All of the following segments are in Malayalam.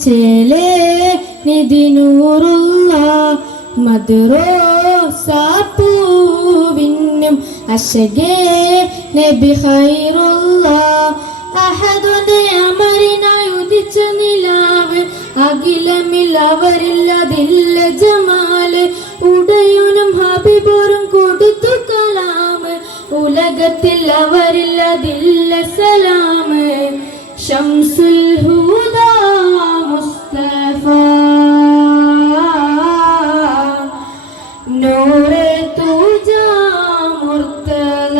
ചേലേ നിധി നൂറുള്ള മദ്റോസാപ്പൂവിനും അശകേ നബി ഖൈറുള്ള അഹദുന്റെ അമരിനായി ഉദിച്ച നിലാവ് അഖിലമിൽ അവരില്ലതില്ല ജമാല് ഉടയോനും ഹബീബോറും കൊടുത്തു കലാമ് ഉലകത്തിൽ അവരില്ലതില്ല സലാമ് ശംസുൽ ഹുദാ മുസ്തഫ നൂറെ തുജാ മുർത്തല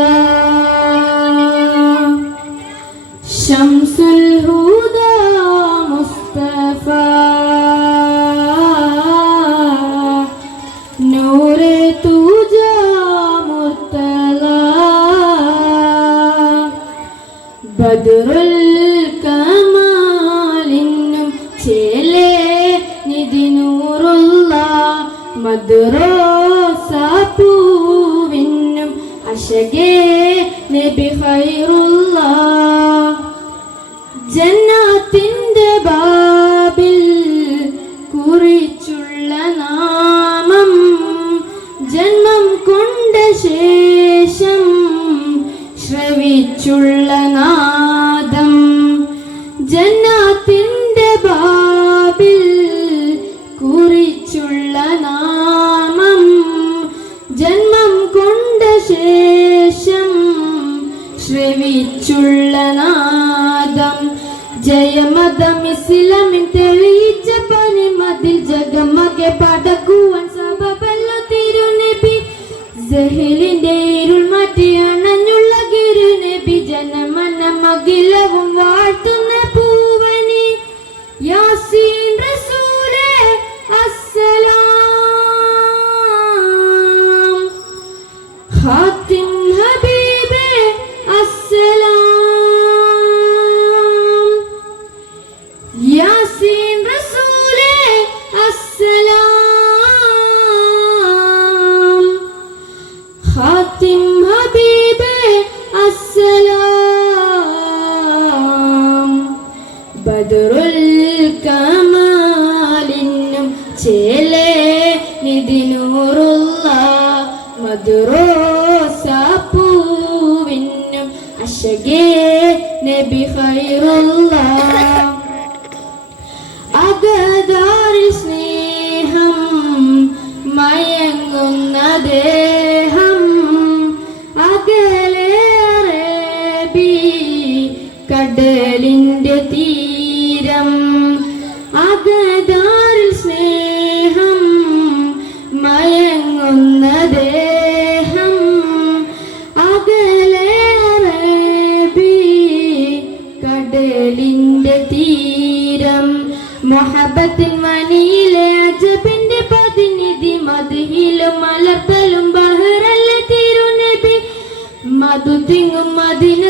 ശംസുൽ ഹുദാ മുസ്തഫ നൂറെ തുജാ മുർത്തല ബദ്റുൽ കമാലിനും ചേലേ നിധി നൂറുള്ള മദ്റോസാപ്പൂവിനും അശകേ നബി ഖൈറുള്ള ജന്നാത്തിന്റെ ബാബിൽ കുറിച്ചുള്ള നാമം ജന്മം കൊണ്ട ശേഷം ശ്രവിച്ചുള്ള നാദം ജന്നാത്തിന്റെ ബാബിൽ കുറിച്ചുള്ള നാമം ജന്മം കൊണ്ട ശേഷം ശ്രവിച്ചുള്ള നാദം ജയമതം ഇസ്ലാമിൻ തെളിയിച്ച പനിമതിൽ ജഗമകെ പടക്കുവാൻ സബബല്ല തിരുനബി ജഹലിന്റെ ഇരുൾ മാറ്റി അണഞ്ഞുള്ള ഗിരുനബി ജനമന മകിലവും വാഴ്ത്തുന്ന പൂവനി യാസീൻ റസൂലേ അസ്സലാം ഖാതിം ഹബീബേ അസ്സലാം യാസീൻ റസൂലേ അസ്സലാം ഖാതിം ഹബീബേ അസ്സലാം ബദ്റുൽ കമാലിനും ചേലേ നിധി നൂറുള്ള മദ്റോസാപ്പൂവിനും അശകേ നബി ഖൈറുള്ള അഗദാരിൽ സ്നേഹം മയങ്ങുന്ന ദേഹം അകലെ അറബി കടലിന്റെ തീരം അഗദാരിൽ സ്നേഹം മയങ്ങുന്ന ദേഹം അകലെ അറബി കടലിന്റെ തീരം മുഹബത്തിൻ മണിയിലെ അജബിന്റെ പ്രതിനിധി മദ്ഹിലും മലർത്തലും ബഹറല്ല തിരുനബി മധു തിങ്ങും മദിന